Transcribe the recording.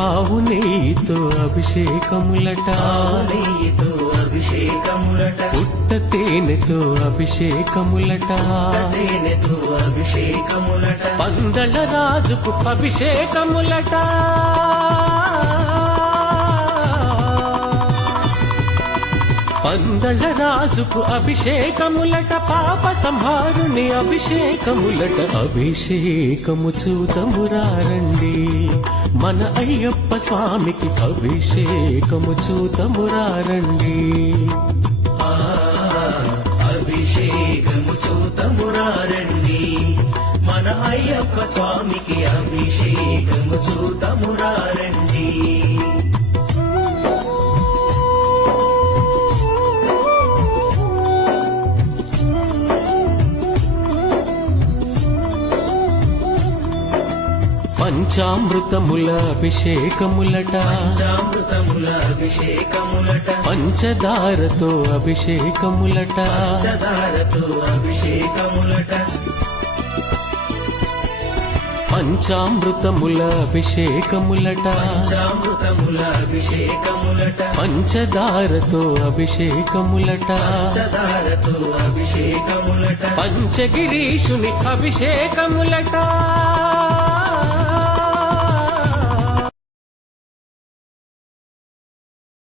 ఆవు నెయ్యితో అభిషేకములట, పుట్ట తేనెతో అభిషేకములట, పందల రాజుకు అభిషేకములట, పందల రాజుకు అభిషేకములట, పాప సంహారుని అభిషేకములట. అభిషేకము చూతమురారండి, మన అయ్యప్ప స్వామికి అభిషేకము చూతమురారండి. అభిషేకము చూతమురారండి, మన అయ్యప్ప స్వామికి అభిషేకము చూతమురారండి. పంచామృతముల అభిషేకములట, పంచామృతముల అభిషేకములట, పంచదారతో అభిషేకములట, పంచదారతో అభిషేకములట, పంచామృతముల అభిషేకములట, పంచామృతముల అభిషేకములట, పంచదారతో అభిషేకములట, పంచదారతో అభిషేకములట, పంచగిరీషుని అభిషేకములట.